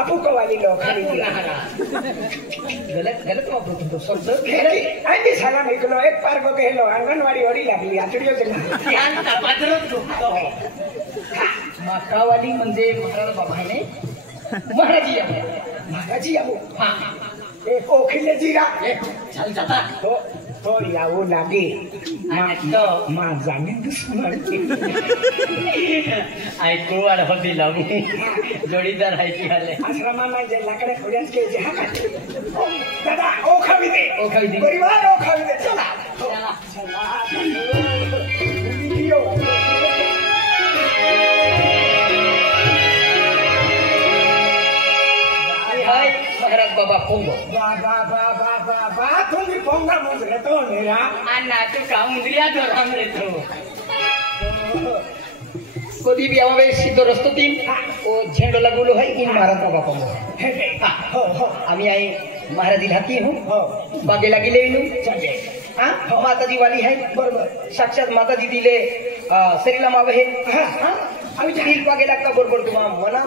आपू को वाली लो खाली गलत गलत वापरू तुमको शब्द आंधी साला निकलो एक पार को कहलो आंगनवाड़ी वडी लागली आचडियो जना ध्यान तपादरच तो माकावाली म्हणजे महाराज बाबा आहे ने महाराजी आहे महाराजी आबू हां ए ओखिले जीरा चल जाता तो यावो लागे तो मा जाने दुश्मन ऐकू वाढ होती लागू जोडीदार आहे की आले आश्रमाला जे लाकडे खोड्यास के जे हा दादा ओ खावी दे परिवार ओ खावी दे चला चला व्हिडिओ हाय महाराज बाबा पोंगो बाबा बाबा बाबा तुम्ही पोंगा मुझे तो मेरा अन्ना तू काउंद्रिया तो राम रे तो कधी भी आवे सिद्धो रस्तो तीन ओ झेंडो लागलो है इन महाराज बाबा पोंगो हो हो आम्ही आहे महाराजी हाती हूं हो बागेला गेले विनू चले हां माताजी वाली है बरोबर साक्षात माताजी दिले शरीला मावे है हां आम्ही दिल बागेला का बरोबर तुम्हा मना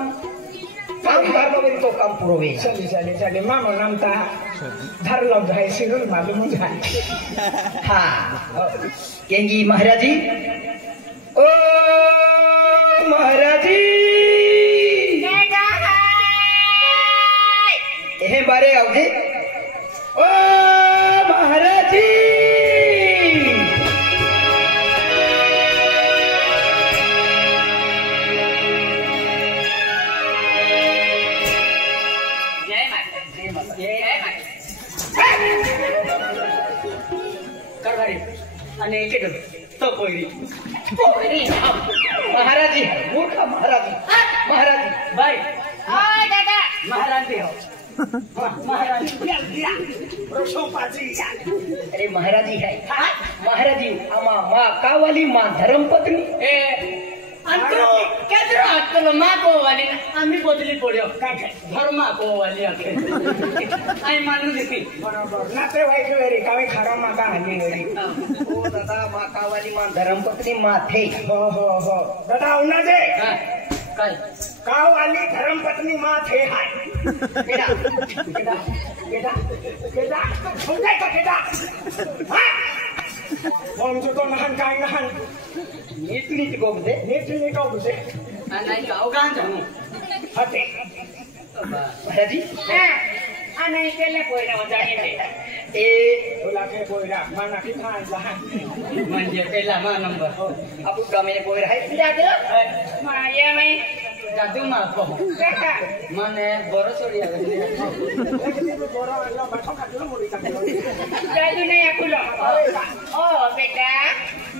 काम धरलो तो काम पुरवे चले चले चले मामा नामता धरलो जाय सिरुल मालूम जाय हां केंगी महाराजी ओ महाराजी हे बारे आवजे ओ महाराजी અને કેટલું તો કોઈરી મહારાજી મૂર્ખા મહારાજી મહારાજી ભાઈ ઓય દાદા મહારાજી હો મહારાજી અરે મહારાજી હે મહારાજી આમાં માં કાવાલી માં ધર્મપત્ની એ અંતરો કેદરો આટલો માં કોવાલી આમી બોદલી પડ્યો ધર્મા કોવાલી આખે આઈ માનું દીધી बरोबर नाते वाईक वेरी कावे खारा माका हल्ली वेरी ओ दादा માં કાવાલી માં ધર્મપત્ની માથે हो हो हो दादा उन्हा जे काय काव आली धर्मपत्नी माथे हाय केडा केडा केडा केडा समजाय का केडा आमचं तो लहान काय लहान नीट नीट गोबदे नीट नीट बुजे आणि गावगान जाऊ हते महाराजी અને કેલે પોઈરા વજાણી દે ए बोला के बोयरा माना की थान लहान म्हणजे पहिला मा नंबर आपण गामेने पोर आहे દાદુ માયા મે दादू मा को કાકા મને बरो सोडी આવે लगती तो बोरा वाला बैठो का दिलो मुड़ी का દાદુ ને આખુલો ઓ બેટા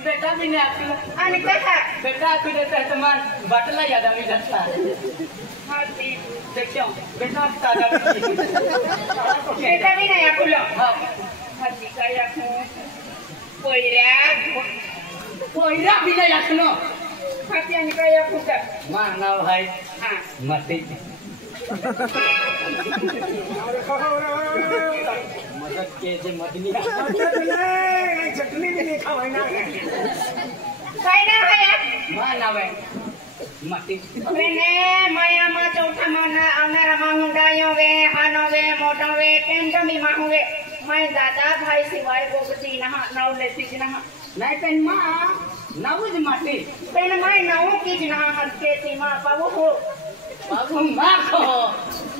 बेटा बिने आपला અને કાકા बेटा आपले तर तुम्हाला बाटला याद आम्ही जाता હાથી देखो बेटा दादा બેટા બી ને આખુલો हां હાથી કાઈ આખું પોઈરા पोयरा बिने याखनो હાથી અને કાઈ આખું मा नाव आहे હા माते मदद के जे मदनी चटनी भी नहीं खावाय ना કાઈ ના હોય मा नाव आहे माते મેને માયામાં ચોથામાં આવનારામાં હુંડાયો વે હાનો વે મોટો વે કેમ તમે માહુ વે मैं दादा भाई सिवाय गोगती नहा नाव लेती नहा नाही पण मा नावच माते पेन मैं नाव की नहा हटके सीमा पावो हो बाबू मा को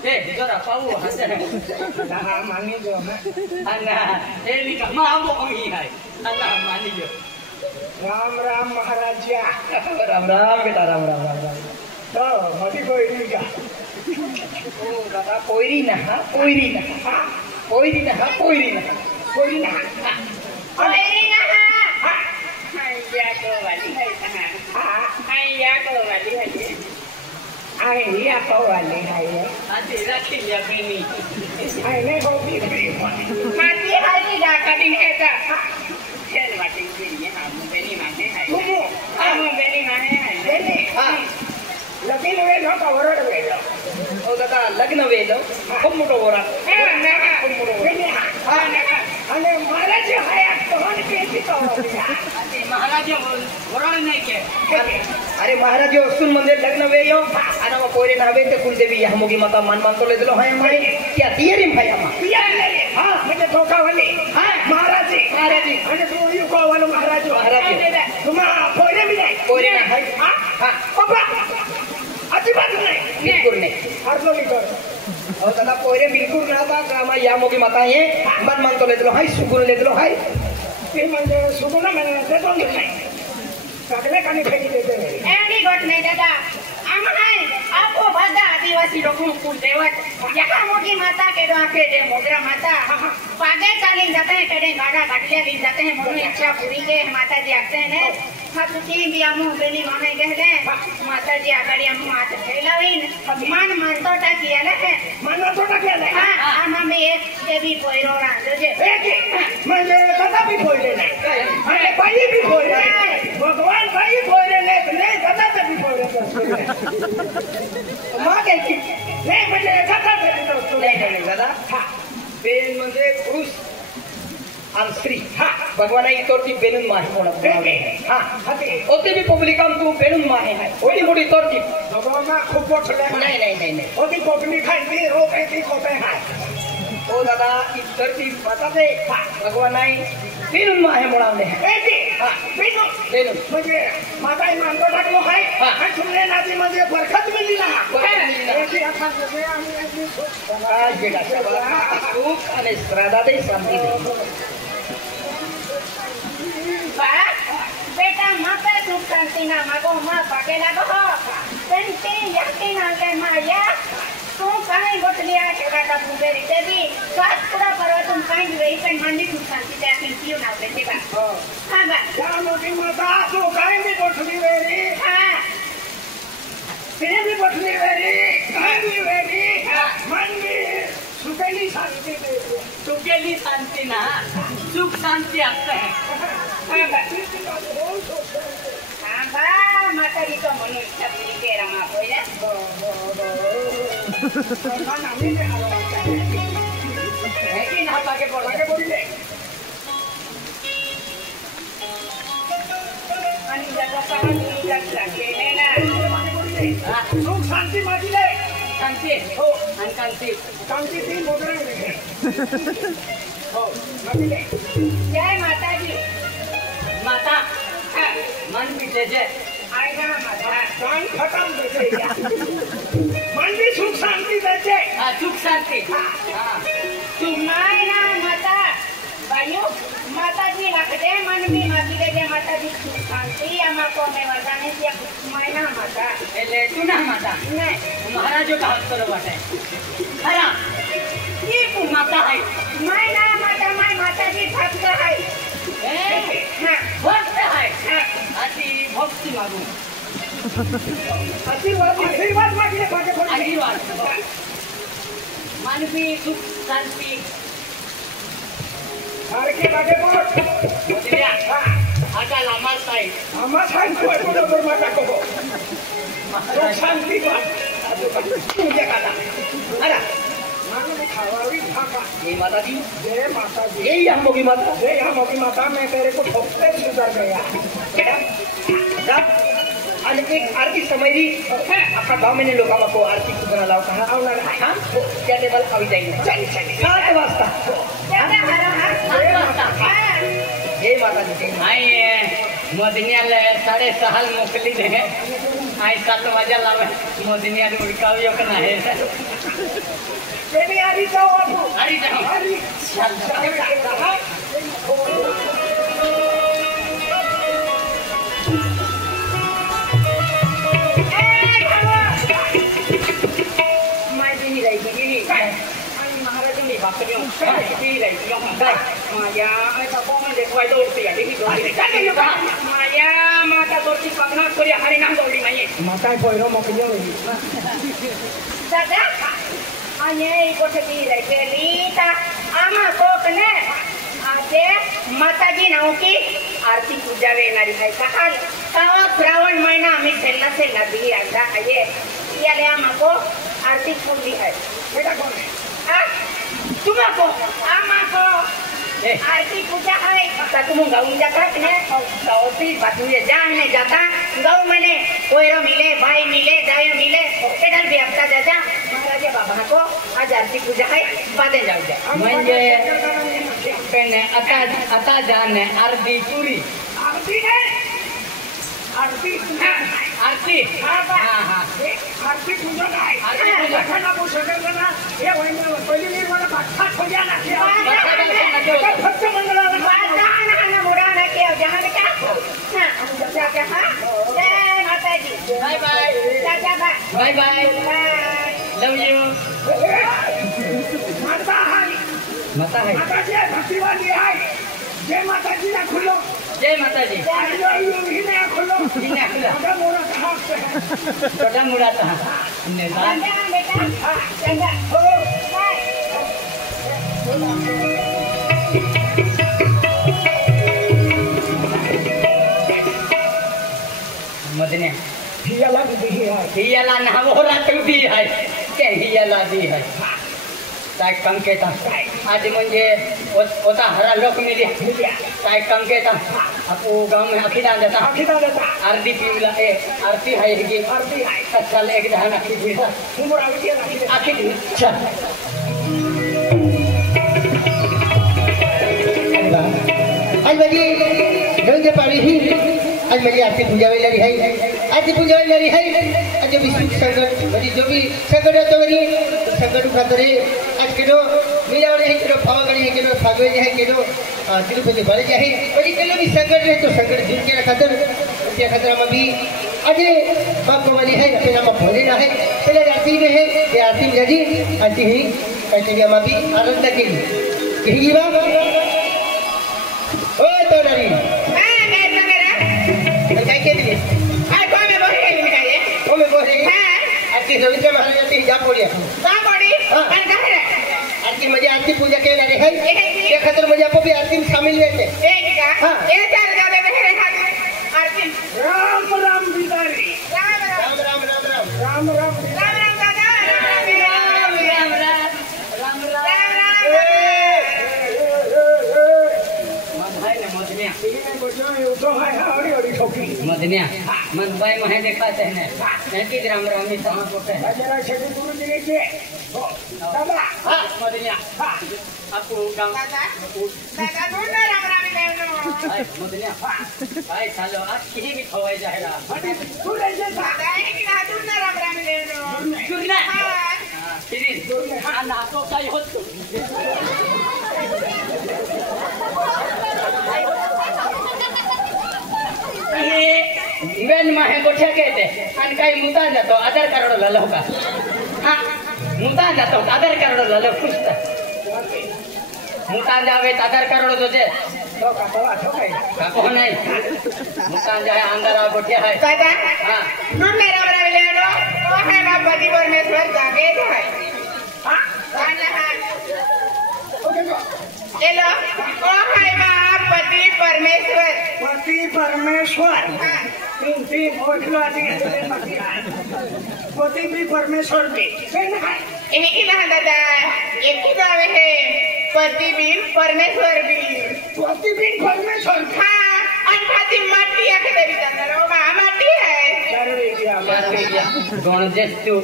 ए जरा पाऊ हसे हाँ मानी जो मैं अन्ना ए लिका मा आबो कोई है अन्ना मानी जो राम राम महाराजा राम राम बेटा राम राम राम राम तो मधी कोई नहीं का ओ दादा पोयरी ना पोयरी ना पोयरी ना पोयरी ना कोई ना ओए नहा हैया को वाली है कहां हैया को वाली है आए ये आपको वाले है ये आते रखी लिया बेनी आए नहीं होती हाथी हाथी डाका दिन है का चल वाटी के लिए हम बेनी माने है हम बेनी माने है बेनी हां लकीन वे नो कवर वे लो ओ दादा लग्न वेलो खूप मोठो गोरा नहा बेनी हां नहा अने महाराज है तो कोण केली तो महाराज वरण नाही के अरे महाराज असून म्हणजे लग्न वे यो आणि मग पोरे नावे ते कुलदेवी या मोगी माता मान मानतो ले दिलो हाय माई क्या तियरी भाई अम्मा हा म्हणजे धोकावली हा महाराजी महाराजी आणि तू यू कोवालो महाराज तुम्हा पोरे बी नाही पोरे ना हाय हा बाबा अजिबात नाही बिलकुल नाही अर्जो कर और दादा पोरे बिलकुल ना बा कामा या मोगी माता हे मान मानतो ले दिलो हाय सुगुन ले दिलो हाय ते म्हणजे सुगुना म्हणजे ते दोन नाही सगळे कानी फेकी देते एनी गोट नाही दादा आम है आपको बड़ा आदिवासी लोगों को देवत यहाँ मोगी माता के दो आंखें दे मोगरा माता पागे चालिन जाते हैं कड़े गाड़ा गाड़िया ली जाते हैं मोगी इच्छा पूरी के माता जी आते हैं सब तीन भी आमू बेली माने कहते माता जी आगड़ी आमू हाथ फैलावीन मान मानतो टा किया है मानवा थोडा केला हाँ आम हमें एक देवी पोयरो रांधो जे एक म्हणजे कदा भी पोयले नाही आणि बाई भी पोयले नाही भगवान बाई पोयले नाही कदा भी पोयले मां काय की नाही म्हणजे कदा तरी नाही दादा बेन म्हणजे पुरुष आणि स्त्री हा भगवान इतोरती बेनून माहे म्हणत हा होते भी पब्लिकाम तू बेनून माहे आहे ओडी मोडी तोरती भगवान खूप मोठले नाही नाही नाही नाही होती कोकणी खायची रोप आहे ती कोपे हाय ओ दादा इतरती माता दे भगवान नाही बेनून माहे म्हणावले एकी हा बिनु बेनून म्हणजे माता मानतो टाकलो हाय आणि तुमने नाची म्हणजे बरकत मिली ना एकी आता म्हणजे आम्ही आज बेटा शाबाश सुख आणि श्राद्धा दे शांती दे बेटा माता सुख शांति ना मागो माँ पाके लागो पेंटी यकीन आके माया तू कहीं गोट लिया केला का पूरे रीते भी सात पूरा परवा तुम कहीं गई पेन मंडी सुख शांति ते आके क्यों ना बेटे बा हाँ बा या मोठी माता तू काय भी गोठली वेरी हाँ ते भी गोठली वेरी काय भी वेरी मन भी सुकेली शांति दे सुकेली शांती ना सुख शांति आता है हाँ बा हाँ बा माता जी तो मनु इच्छा पूरी के रमा कोई ना है कि ना पाके बोल आगे बोलिए आणि जगह कहाँ जग लगे ना सुख शांति मागिले शांती हो आणि शांती शांति ती मोगरे हो मागिले जय माता जी माता मन पीछे जे आएगा माता कान खत्म देते मन भी सुख शांति देते हाँ सुख शांति हाँ तुम्हारा माता भाइयों माता जी रखते मन भी माती दे माता जी सुख शांति हमको में वरदाने दिया मैना माता એટલે તું ના માતા नहीं महाराजों का हाथ करो बाटे खरा ये तू माता है मैना माता मैं माता जी भक्त है हाँ भक्त है अति भक्ति मागू आशीर्वाद मागिले पाके बोलिए आशीर्वाद मानवी सुख शांति सारखे पाके बोल बोलिया आका लामा साई आम्हा सांगतो बरोबर माता को सुख शांति तुझे काला अरे मानो खावावी खाका ये माता जी जय माता जी यही हम मोगी माता जय हम मोगी माता मैं तेरे को ठोकते सुधर गया जा आणि एक आरती समयरी अख्खा गाव महिने लोकांना को आरती सुधारा लाव कहा आवणार आहे हा त्या टेबल खावी जाईल चल चल 7 वाजता ज्यादा हरा हर जय माता दी आई मोदनियाला 6:30 मोकली दे आई 7 वाजा लावे मोदनियाला उडकाव्यो का नाही तेरी आरी जाओ बापू हरी जाओ आरी चल माझी राई गेली आणि महाराजांनी बाकरी किती राई काय माया आता कोण देखवाय दोडती आहे ही माया माता दोडती पगना करी हरी नाम दोडी नाही माता पोयरो मोकलियो दादा आणि कोठली राई गेली ता आमा कोकने आते माताजी नाव की आरती पूजा वेणारी आहे का कावा श्रावण महिना आम्ही सेल्ला दिली आता आहे याले आमाको आरती पूजली है बेटा कौन है आ तुमको आमाको आरती पूजा है ताकि मुंगा उंजा करत ने गावती बातुए जाने जाता गाव मने कोयरो मिले भाई मिले दाय मिले केडल भी हफ्ता जाता महाराज बाबा को आज आरती पूजा है बादे जाऊ जा म्हणजे पेने आता जाने आरती पुरी आरती है आरती आरती हाँ आरती पूजा है आरती पूजा खाना पूछो करना ये वही पहली नहीं वाला बात हो गया ना भक्त मंगला बादा ना मोड़ा ना के जहां के क्या हां हम जा क्या हां जय माता जी बाय बाय चाचा बाय बाय लव यू माता है माता है माता जी भक्तिवादी है जय माता जी ना खुलो जय माता जी हिने खुलो हिने खुलो छोटा मोरा कहां से है छोटा मुड़ा था ने चंदा बेटा चंदा हो बाय मदने हियाला ना वो रात दी है के हियाला दी है काय कंकेता आदि म्हणजे होता हरा लोक मिले काय कंकेता आपो गांव में अखिदा देता आरती पीला ए आरती है की आरती है चल एक धान अखी दी तुमरा आरती अखी दी चल आज मेरी गंगे पाड़ी ही आज मेरी आरती पूजा वाली लड़ी है आरती पूजा वाली लड़ी है आज जो भी संकट मेरी जो भी संकट है तो मेरी संकट उठा करे आज केडो मेरा वाले है केडो फावा करी है केडो फागवे है केडो तिरुपति बड़े जाए मेरी केलो भी संकट है तो संकट दूर के खातिर उसके खातिर हम भी आज बाप को वाली है अपने नाम भोले ना है पहले आरती में है ये आरती में जी आरती ही कहते हम भी आनंद के यही बात ओ तो डरी क्या के लिए आई को में बोले निकाले ओ मैं बोल रही हां आरती रविंद्र महाराज जी जा पड़िया का बड़ी कन का है आरती मजे आरती पूजा के रहे है ये खातिर मजे आपको भी आरती में शामिल रहते ए का हां ए चल जावे मेरे खातिर आरती राम राम बिदारी राम राम राम राम राम राम राम राम राम राम दादा राम राम राम मन भाई ने मदनिया ये बोलो ये तो है हरी हरी छोकी मदनिया मन भाई महे देखा है ने की राम राम ही समा पोते है जरा छेदी गुरु जी ने के दादा हां मदनिया आपको गांव दादा दादा बोल राम राम देवनो भाई मदनिया भाई चलो आज की भी खवाई जाएगा तू ले जा दादा एक ना दूर ना राम राम देवनो सुनना हां फिर हां ना तो काय होत बेन माहे गोठ्या कहते आणि काही मुता जातो आधार कार्ड लालो का हा मुता जातो आधार कार्ड लालो पुस्तक मुता जावे आधार कार्ड तुझे ठोका तवा ठोकाई का कोण आहे मुता जाय अंधारा गोठ्या आहे दादा हा दूर ना राम राम देवनो ओ है बापा परमेश्वर जागे है हां गाना एलो ओ है पति परमेश्वर पति परमेश्वर तीन तीन ओठला दी पति भी परमेश्वर भी ini kita दादा एक ही गावे है पति भी परमेश्वर भी पति भी परमेश्वर हाँ अनखाती माटी है के देवी चंद्र ओ मां माटी है चारों दिया गणजेश तू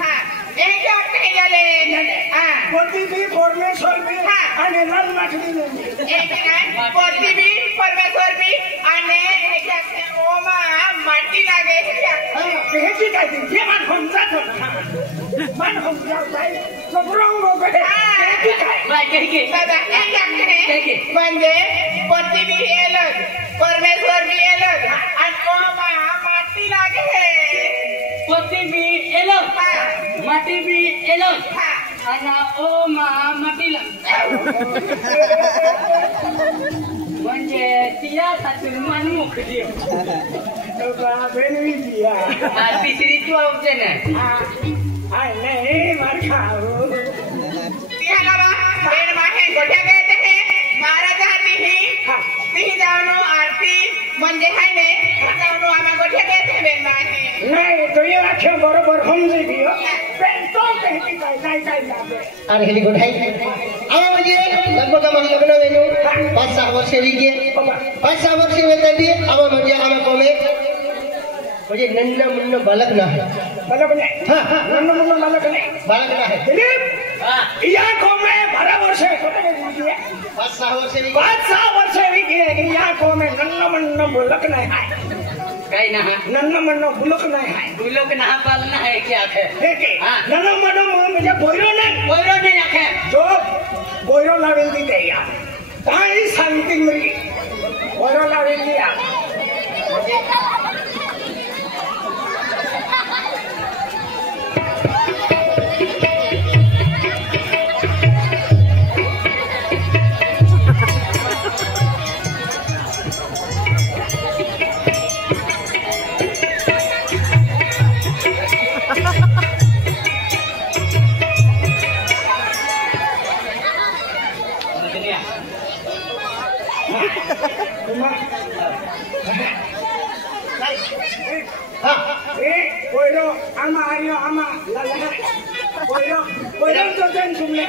हाँ यही क्या कहे जाले हाँ पति भी परमेश्वर भी हाँ। आणि लाल माटी भी एक ना पति भी परमेश्वर भी आने क्या ओ मां माटी लागे क्या भेजी काय ती ये मान हम जातो मान हम जाऊ जाई तो ब्रह्म हो गए भेजी काय बाय कही के दादा ये क्या कहे म्हणजे पति भी अलग परमेश्वर भी अलग आणि ओ मां माटी लागे पती भी एलो हाँ माटी भी एलो हाँ आणि ओ मा माटीला म्हणजे तिला खातिर मन मोकळी तो बेनवी दिया तिसरी तू आवते ना हाय नहीं मार खाओ तिहाला बेड माहे गोठ्या गए थे महाराज हाती ही ती जावनो आरती म्हणजे हाय ने जावनो आमा गोठ्या गए थे बेड माहे नहीं तो ये आखे बरोबर हम से भी हो तो के ह्याची काय जाते अरे हेली गुड आहे आवा म्हणजे लगभग आम्हाला लग्न वेणू 5-6 वर्ष वीगे 5-6 वर्ष वेतांनी आवा म्हणजे आम्हा कोमे म्हणजे नन्न मुन्न बालक ना बालक नाही नन्न मुन्न बालक नाही बालक ना है दिलीप या कोमे 12 वर्ष 5-6 वर्ष वीगे 5-6 वर्ष वीगे या कोमे नन्न मुन्न बालक नाही आहे काही ना नन्न मुन्न बुलक नाही आहे बुलक ना पालना है क्या है नन्न मुन्न म्हणजे बोयरो नाही आखे जो बोयरो लावेल ती द्या काही सांगते मी बोयरो लावेल ती बोयरो आमा आयो आमा बोयरो बोयरो तो जन तुमने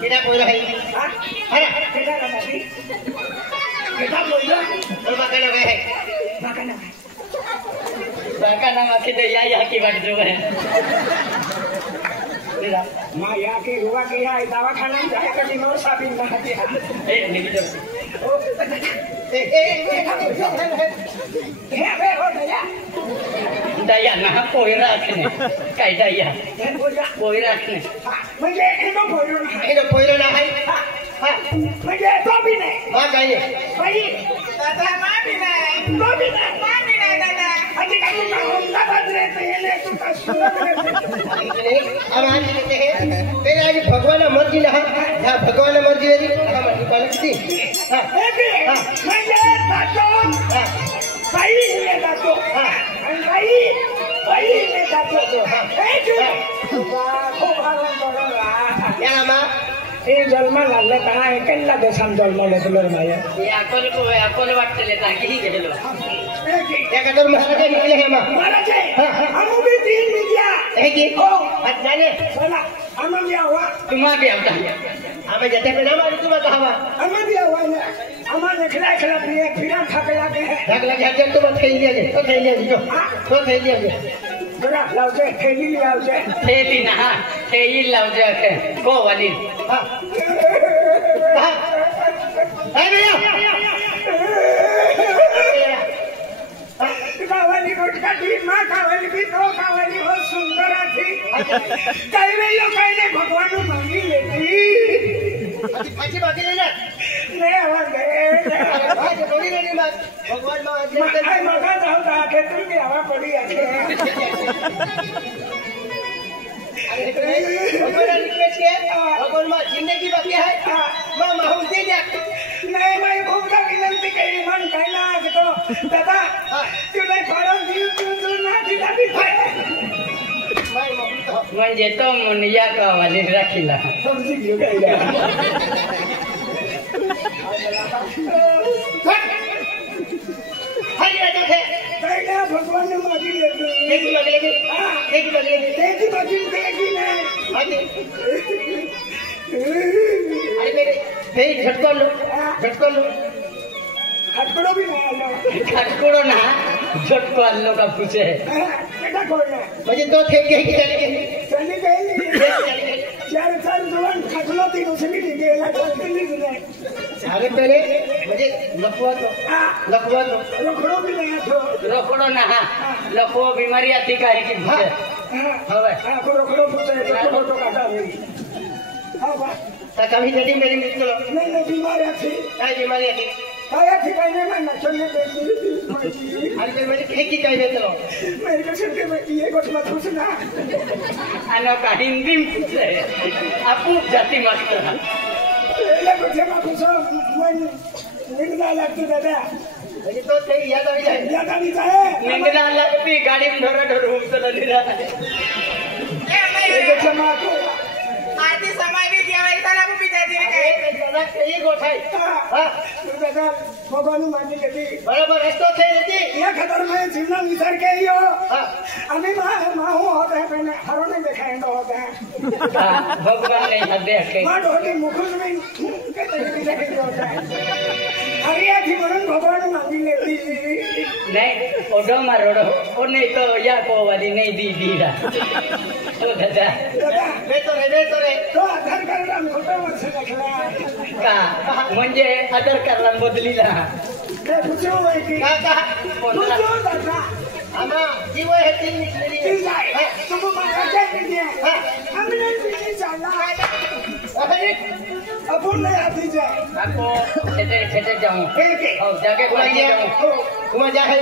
किना पोर है अरे केटा बाकी केटा बोयरो और बाका ना है बाका ना आखे दे या की बात जो है मां या के हुआ के या दवाखाना में जाए कभी नो साबिन ना दिया ए नहीं जो हे बे हो गया दया ना कोई रखने काय दया कोई रखने म्हणजे एनो बोयरो ना हे पोर ना है म्हणजे तो भी नाही हां काय बाई दादा मां भी नाही तो भी नाही दादा अजी का तू होंडा बदले ते ले तू का सुन अब आज कहते हैं तेरे आज भगवान मर्जी ना हां भगवान मर्जी है हम बालक थी हां म्हणजे दातो बाई ले दातो बाई ले दातो हे तू खूप आनंद बघा या मा हे जन्म लागला का एकला देशाम जन्मले तुलर माया ये अकोल वाटले ताकी गेलो या कदर महाराज निकले हैं मां महाराज हम भी 3 मीडिया है कि ओ मत जाने चला हम भी हुआ तुमा भी आता हमें जते पे ना मारी तुम कहावा हम भी हुआ है हमारे खिला फिरा थक लागे है ढक लगे जब तो मत खेल लिया तो खेल लिया जो तो खेल लिया जरा लाउजे खेली लाउजे थेली ना थेई लावजे के को वाली हां है भैया कावाली गोटका दी मां कावाली भी तो कावाली बहुत सुंदर थी कई वे लोकाईने भगवान मांगी लेती अच्छी बात है ना ने आवा आज थोड़ी नहीं बात भगवान मां आई मगा जाओ दा खेती में हवा पड़ी है भगवान रिक्वेस्ट के भगवान मां जिंदगी बाकी है मां माहौल दे दे नाही मैं खूपदा विनंती केली मन काय ना तो दादा तुला फळं देऊ तू ना दिला बी म्हणजे तो मुनिया का वाली राखीला समजी घेऊ काय हाय ये देखे काय ना भगवान ने मागी लेते देखी लगे देखी लगे तेजी बजिन तेजी ने अरे मेरे झटको लो खटकड़ो भी नहीं आया खटकोड़ो ना झटको आलो का पूछे बेटा कोई ना मुझे तो थे के चली चली गई चार जवान खटलो तीन उसमें भी गेला चलती नहीं अरे पहले मुझे लखवा तो रखड़ो भी नहीं तो रखड़ो ना लखो बीमारी आती काहे की पूछे हवे को रखड़ो पूछे तो फोटो काटा हुई हां बा ता कभी नदी मेरी निकलो नहीं बीमारी थी काय बीमारी थी काय थी काय नहीं मैं नचने देती अरे मेरी खेती काय बेचलो मेरे को सुन के मैं ये कुछ मत पूछना आनो का हिंदी में पूछे आपू जाति मास्टर ये कुछ मत पूछो मैं निकला लगती दादा मुझे तो थे याद आ जाए याद आ जाए निंगला लगती गाड़ी में ढोर घूमता निरा ये कुछ मत आरती समाई भी क्या वैसा लागू भी जाती है કદાચ એ ગોઠાય હા દાદા ભગવાનનું માની લેતી બરાબર રસ્તો થઈ હતી या खतर में जीवना विचार के यो હા अभी माँ हूँ होता है पहले हरों ने देखा है होता है भगवान ने हदे के माँ ढोली मुखुज में कहते हैं कि होता है हरिया थी मनन भगवान मांगी लेती नहीं ओडो मारोडो ओने तो या को वाली नहीं दी दीरा तो दादा दादा બેતો રે तो आधार कार्ड हम खोटा वर्ष रखला का म्हणजे आदर करला बदलीला मैं पूछो है कि કાકા पूछो दादा આમાં જીવો હતી નીકળી ठीक है तुम मांगा जाए नहीं हाँ। हमने नहीं चला અરે अपन नहीं आती जाए आपको छेटे छेटे जाऊं ठीक है और जाके કુમાર घुमाइए जाऊं કુમાર જા હે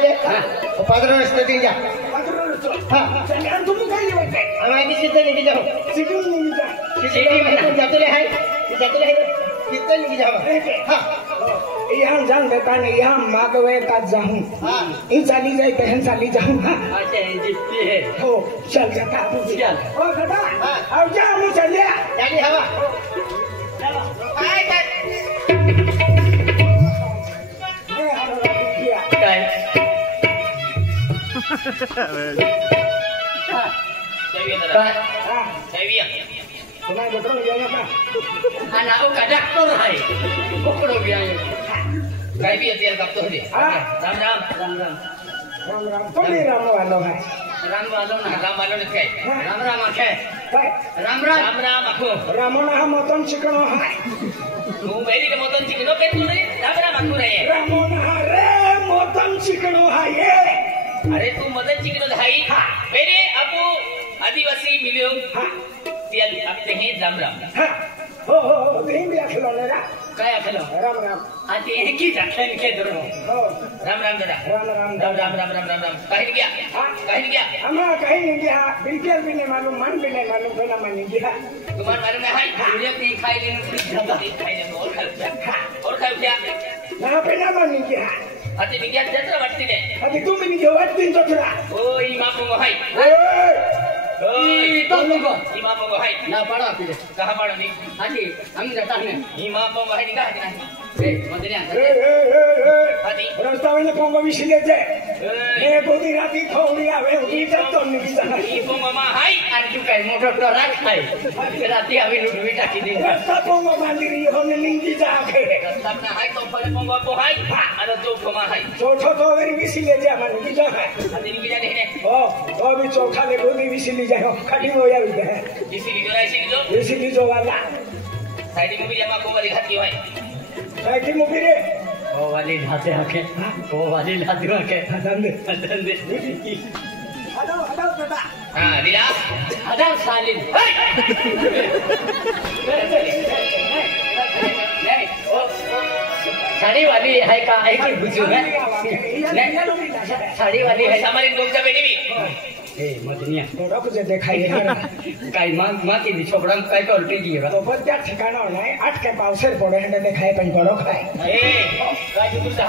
પાદરો રસ્તો થઈ જા हाँ चलिए तुम कहीं बैठे આમાં બી સીધે નીકળી જાઓ सिटी नहीं जा सिटी में ना। જાતો રે હાય જાતો રે સીધે નીકળી જાઓ ठीक है હા यहाँ जान देता नहीं यहाँ मागवे का जाऊँ હા इन चाली जाए बहन चाली जाऊँ अच्छा जीतती है हो चल जाता है चल। ओ दादा हाँ। अब जा हम चलिए જાડી હવા આય કાય ये हमारा बिटिया काय काय हाँ तुम्हारे बेटो नहीं जाएगा क्या anak aku kadang tur hai pokok biang kai bi tiang kap tur dia हाँ ram ram ram ram Ram Ram तुम भी राम वालों है ram walon na ram walon ni kai ram ram akhe भाई ram ram aku रामोना हम मतन चिकनो है tu meri ke moton cikno ke tu ni ram aku re रामोना रे मतन चिकनो है ये अरे तू मदन चिकनो धाई मेरे आपू आदिवासी मिलियो हाँ tiang apte he ram ram हाँ हो तीन भी अखिलो ले रहा काय akhlo Ram Ram ati eki jakhen ke dro हो ram ram dada Ram Ram ram kahin gya हाँ kahin gya हमारा कहीं नहीं गया बिल्कुल भी नहीं मालूम मन भी नहीं मालूम बिना मन नहीं गया तुम्हारे बारे में है मुझे भी खाई लेने की ज्यादा खाई लेने और खाओ क्या यहाँ पे ना मन नहीं गया अति विज्ञान जत्र बटती ने अभी तुम भी नहीं गया दिन तो थोड़ा ओ इमाम को है ओए तो लोगो इमाम को है ना पढ़ो फिर कहां पढ़ो नहीं हाजी हम जाता है इमाम को है निकाह नहीं ए मंदिर हाजी रास्ता में पोंगो भी सिले थे ये गोदी राती थोड़ी आवे उठी तक तो नहीं जाना ई को मामा है आज तू कहीं मोटर तो रख है राती अभी लूट भी टाकी दी रास्ता पोंगो बांधी रही होने नहीं जाके सब ना है तो पर पंगो को है अरे तो फमा है चौथा तो अगर भी सिले थे मन की जा है अति विज्ञान है ओ तो भी चौथा ले गोदी भी सिली जाए खड़ी हो जाए इसी विज्ञान है जो इसीलिए जो वाला साइड में भी जमा को वाली खाती है बैठी मुझे रे वो वाली लाते आके वो वाली लाते आके दंदे दंदे हटाओ हटाओ दादा हाँ दिला अदम सालिम साड़ी वाली है का एक ही बुझू है साड़ी वाली है हमारी लोग जब भी ए मदनिया रोक जे दिखाई दे काई मां की छोकड़ा काई को उल्टी की है तो बच्चा ठिकाना नहीं अट के पाउसर पड़े हैं दिखाए पन पड़ो खाए ए राजू तू सा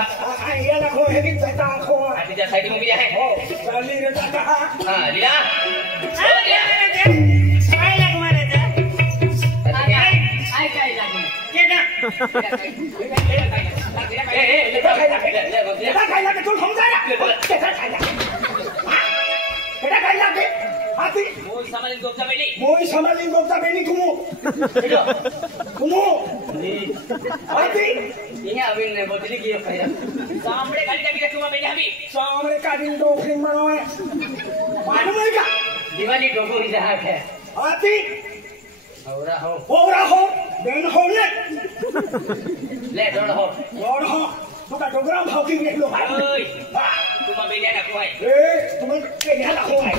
ये रखो है कि बेटा खो आदि जा साइड में भी है ओ चाली रे दादा हां लीला काय लाग मारे जा आई काय लागू केदा ए बेटा खाई लगे तू समझा ना बेटा खाई लगे बेटा खाई लगे हाथी वो सामान को जमेली मोई समाली गोता बेनी तुमो तुमो हाथी ini awin ne bodili ki kaya samre kali kali cuma beli habi सामने का दिन दो फिल्म बनाए मालूम है क्या diwali dogo hi jahat hai हाथी aura ho हो रहा हो बेन हो ले le dor ho और हो तो का डोगरा भागी नहीं लो भाई oi cuma beli anak ku hai ए तुम बेनिया ना हो है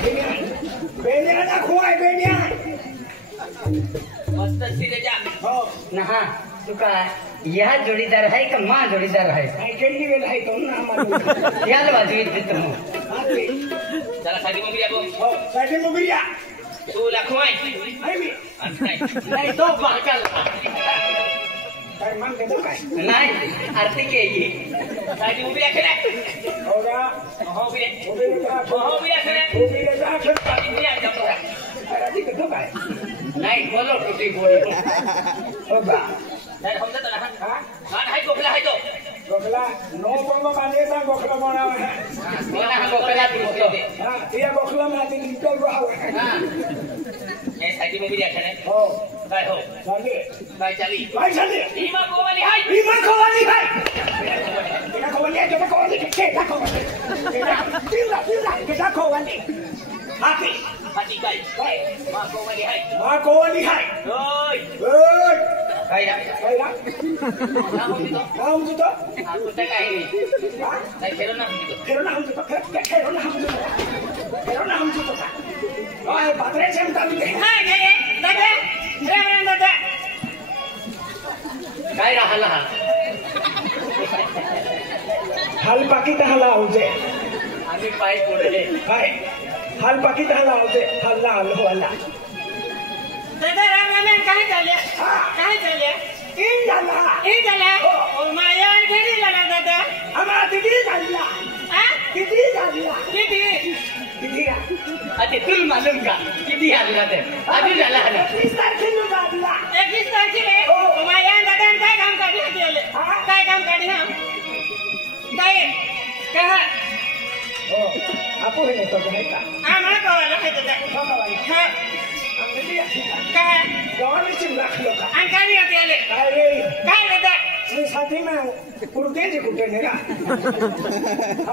बेनिया ना हो है बेनिया मस्त सीधे जा हो nah तुका यह जोड़ीदार है कि मां जोड़ीदार है आई के लिए है तो ना मालूम याल बाजू देता हूं हाथी चला खाली मोबिल अब हो साइड में गिरिया तू लखवाई आई भी नहीं तो बाकल तार मान के तो काय नहीं आरती के ये खाली मोबिल खेले होगा हो बिले वो भी का हो बिले खेले वो भी का खेल अभी नहीं आ जाता अरे ठीक है तो काय नहीं बोलो टूटी बोलो होगा नाही समजत ना हा गाण हाय गोखला हाय तो गोखला नो पंगो बांधेता गोखला बनावा है मला हा गोखला दिसतो हां या गोखला में आती निकल रहा है हां ए साइड में भी देखा है हो काय हो चाले काय चाली भाई चाले भीमा गोवाली हाय भीमा कोवाली है केटा कोवाली है केटा कोवाली केटा कोवाली केटा कोवाली हाथी हाती काय मा गोवाली हाय मां कोवाली है ओय ओय काय ना कायला ना होती तो नाम तो हा कुठे काही नाही हां काय केलं ना होती तो खेरो नाम तो खेरो नाम तो ओए बातरे चमता भी हाय काय दादा राम दादा काय राहला हा हाल पाकिट हाला होजे आम्ही पाय पुढे हाय हाल पाकिट हाला होजे हल्ला हल्लो हल्ला दादा राम काय चालले काय चालले इन झाला हे झाला ओ माया घरी झाला दादा आम्हा किती झाला हा किती झाला किती किती आता तुला मालूम का किती आला ते आधी झाला हा 30 तारखेला झाला 21 तारखेला ओ माया दादा काय काम काढी होते काय काम काढी हा काय कहा हो आपो हे तो नाही का आम्हाला कळलं हे दादा हा आम्ही काय गव्हाणीची राखलो का आणि काय होते आले काय रे काय दादा मी साथी में कुर्ते जे कुठे नेगा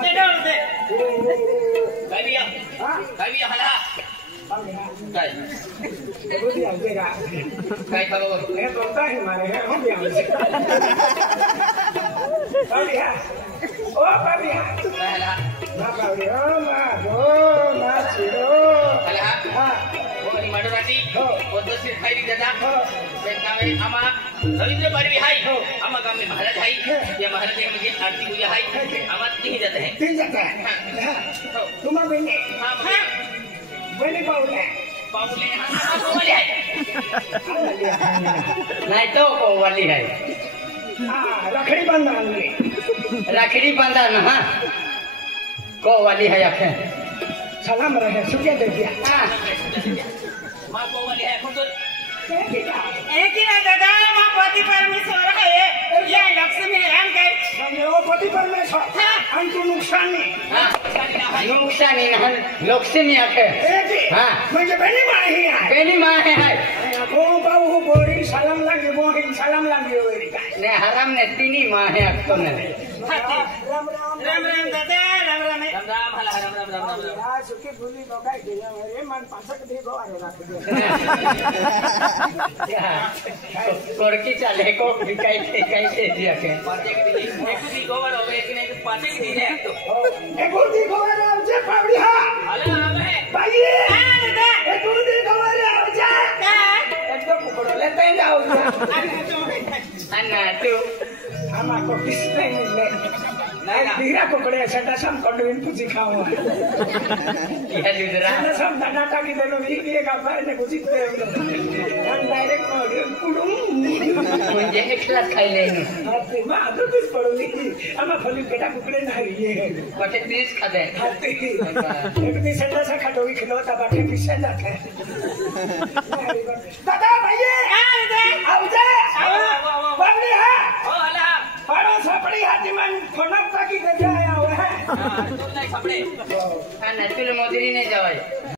ते डोलते काय बिया हां काय बिया हाला काय रोटी आवेगा काय खबर मैं बोलता है मारे है हम भी आवे बाबिया ओ बाबिया काय हाला ना बाबिया ना चिरो हाला हां वो ही माडराटी हो पद्धतशीर खाई दादा हो एक नामे आमा रवींद्र पाडवी हाय हो आमा गाम में महाराज हाय या महाराज के म्हणजे आरती पूजा हाय आमा तीन जाते हैं तीन जाता है हो तुम्हा बहिणी हां हां बहिणी पाहुणे बाबूले हां गोवाली हाय नाही तो गोवाली हाय हां रखडी बांधा आणली राखड़ी बांधा ना हां गोवाली हाय आखे सलाम रहे सुखिया दे दिया हां मां गोवाली हाय कोण एक ही दादा मां पति परमेश्वर है या लक्ष्मी राम काय म्हणजे ओ पती परमेश्वर आणि तू नुकसान नाही हां नुकसानी ना लक्ष्मी आखे हां म्हणजे बहिणी माही आहे बेनी माँ है हाय को पाऊ बोरी सलाम लागे बोरी सलाम लागे वेरी काय ने हराम ने तीनी माँ है अक्तो ने राम राम दादा राम राम राम हला राम या सुखी भूली बगाई दिया रे मन पासक दे गो अरे राख दे कोरकी चाले को कैसे दिया के पाटे के दिन एक भी गोवर होवे कि नहीं पाटे के दिन है तो ए गुरदी गोवर आवजे पावडी हा हला राम है बाई हां दादा ए गुरदी गोवर आवजे का एकदम पकडले तै जाऊ अन्ना तू आमा को किसने मिले नाही ना धीरा पकडे सटा सम कंडविन पुजी खाओ क्या लिदरा सटा सम दादा टाकी देनो ये का बारे ने पुजी ते हम डायरेक्ट कुडुम म्हणजे एक क्लास खाइले न हाते मा तो कुछ पडली आमा फली बेटा कुकडे नाही ये पटे 30 खादे हाते एक दिन सटा सा खटोई खिलौता बाटे पीछे जाते दादा भैया हां दादा आवजे आओ बाबली हा ओ हला पाड़ो सापड़ी हाथी मन फोनक ताकी दे आया हुआ है हां तू नाही सापडे अन्ना तुला मोदरी नाही जावाय